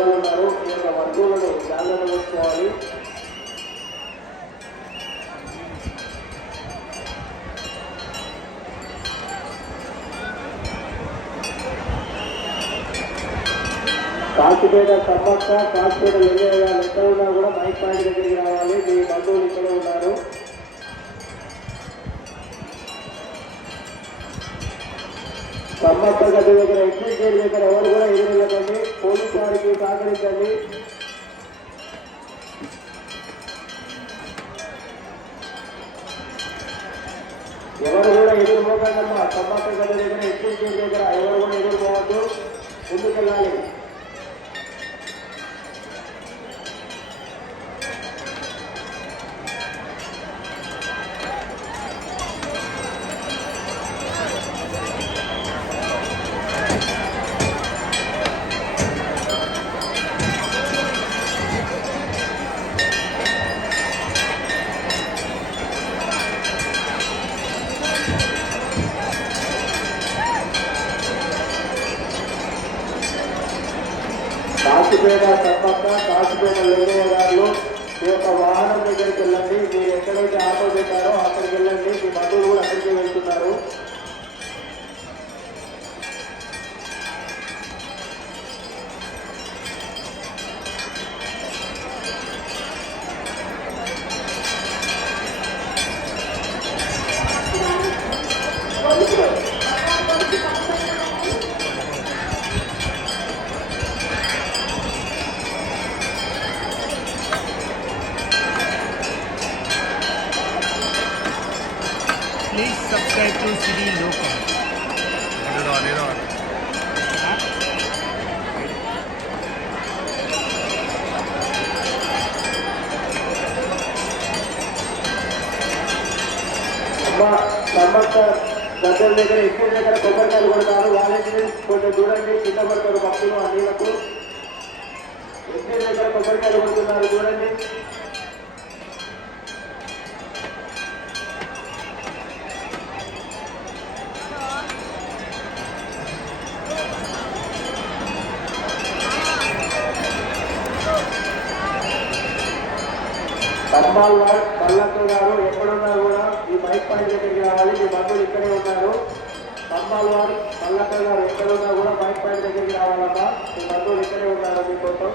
చాలా ఉన్నారు. ఈ యొక్క వస్తువులను జాగ్రత్త చేసుకోవాలి కాచిపేట సమ్మక్క కాచిపేట వెంకయ్య గారు ఎక్కడ ఉన్నా కూడా మైక్ పాయింట్ దగ్గరికి రావాలి. మీ బంధువులు ఇక్కడ ఉన్నారు. సమ్మక్క గది దగ్గర ఎగ్జిట్ గేట్ దగ్గర ఎవరు కూడా ఎదురెళ్ళకండి పోలీసు వారికి సహకరించండి. ఎవరు కూడా ఎదురు పోకండమ్మా. సమ్మక్క గది దగ్గర ఎగ్జిట్ గేట్ దగ్గర ఎవరు కూడా ఎదురు పోవద్దు. ముందుకెళ్ళాలి. కాచిపేట సంపక్క కాచిపేట వెంకయ్య గారు మీ యొక్క వాహనం దగ్గరికి వెళ్ళండి. మీరు ఎక్కడైతే ఆటో పెట్టారో అక్కడికి వెళ్ళండి. మీ బంధువులు కూడా అక్కడికి వెళ్తున్నారు. Subscribe to దగ్గర దగ్గర ఎక్కువ దగ్గర కొబ్బరికాయలు కొడతారు వాళ్ళకి కొంచెం చూడండి కింద పడతారు భక్తులు అన్నిలకు ఎక్కువ దగ్గర కొబ్బరికాయలు కొడుతున్నారు చూడండి గోపాల్ గారు మల్లక్క గారు ఎక్కడున్నా కూడా ఈ బైక్ పాయింట్ దగ్గరికి రావాలి. మీ బంధువులు ఇక్కడే ఉన్నారు. కర్మాల్ గారు మల్లక్క గారు ఎక్కడున్నా కూడా బైక్ పాయింట్ దగ్గరికి రావాలమ్మా. మీ బంధువులు ఇక్కడే ఉన్నారు మీకోసం.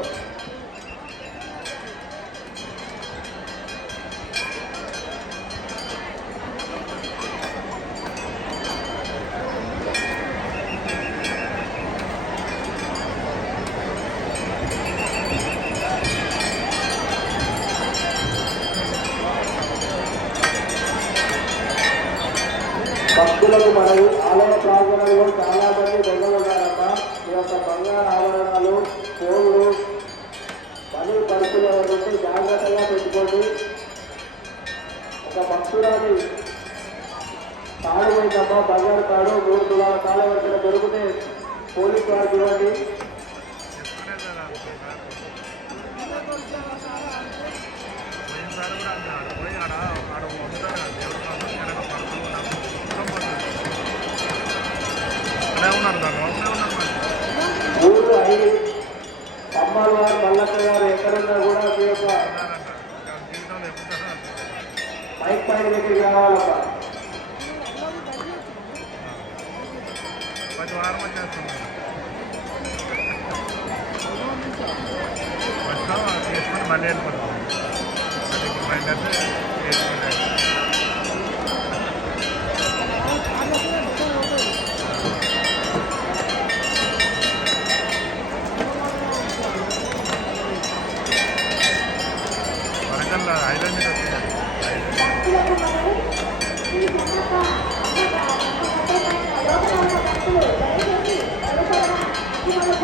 పని పరుపులు జాగ్రత్తగా పెట్టుకోండి. ఒక భక్తురాలి తాడు పోయిందమ్మా బంగారు తాడు మూడు తులాల కాల వరకు దొరికితే పోలీసు వారికి ఇవ్వండి సార్ కూడా దగ్గరికి రావాలమ్మా ప్రతి వారం వచ్చేస్తున్నాం వచ్చాం తీసుకొని మళ్ళీ వెళ్ళిపోతాం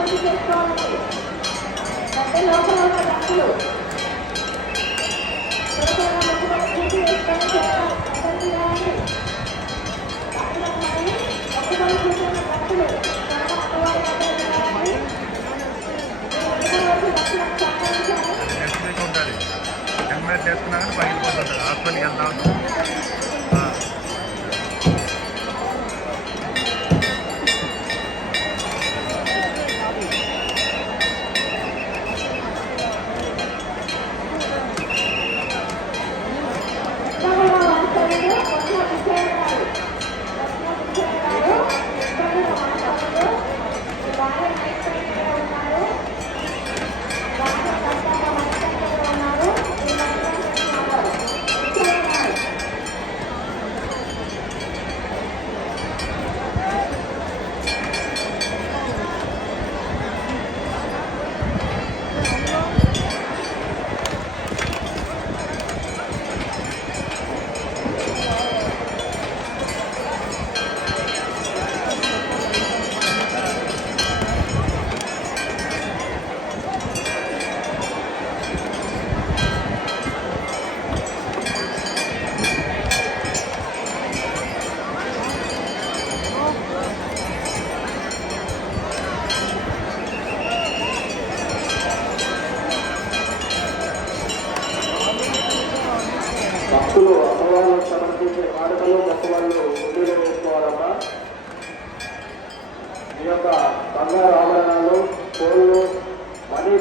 పూర్తి చేసుకోవాలని పెద్ద లోపల ఉన్న వ్యక్తులు పూర్తి చేసుకోవాలని చెప్తారు చేసుకున్నా హాస్పిటల్కి వెళ్తా ఉంటారు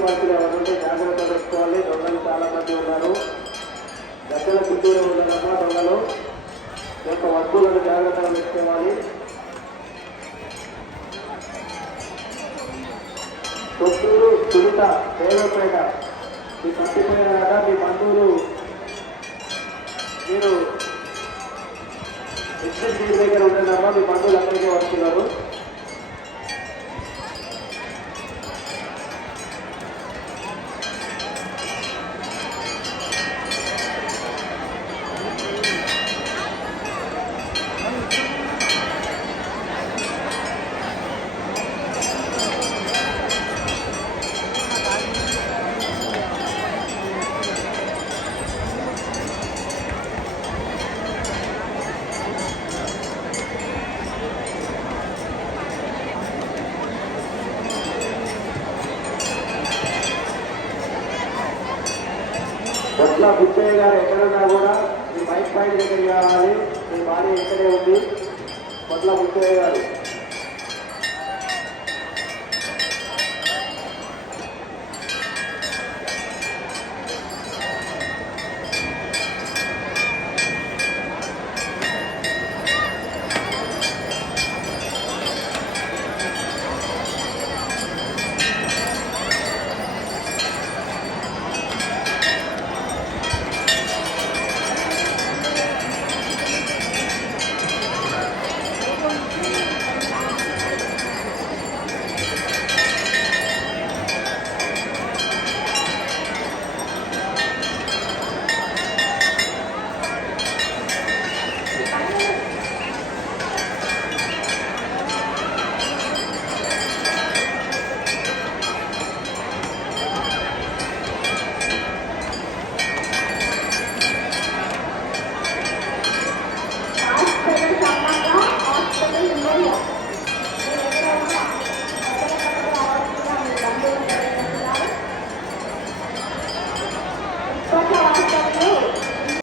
పార్టీలు ఎవరంటే జాగ్రత్త పెట్టుకోవాలి. దొంగలు చాలా మంది ఉన్నారు. దగ్గర చుట్టూరు ఉన్నారమ్మా దొంగలు. యొక్క వస్తువులను జాగ్రత్తగా పెట్టుకోవాలి. కొత్తూరు తుడిత దేవపేట. మీ తప్పిపోయినారా మీ బంధువులు. మీరు ఎక్స్ప్రెస్ దగ్గర ఉంటున్నారా మీ బంధువులు అక్కడికే వస్తున్నారు. బుచ్చయ్య గారు ఎక్కడున్నా కూడా మీ మైక్ పాయింట్ దగ్గర కావాలి మీ భార్య ఇక్కడే ఉంది. బొట్ల బుచ్చయ్య గారు.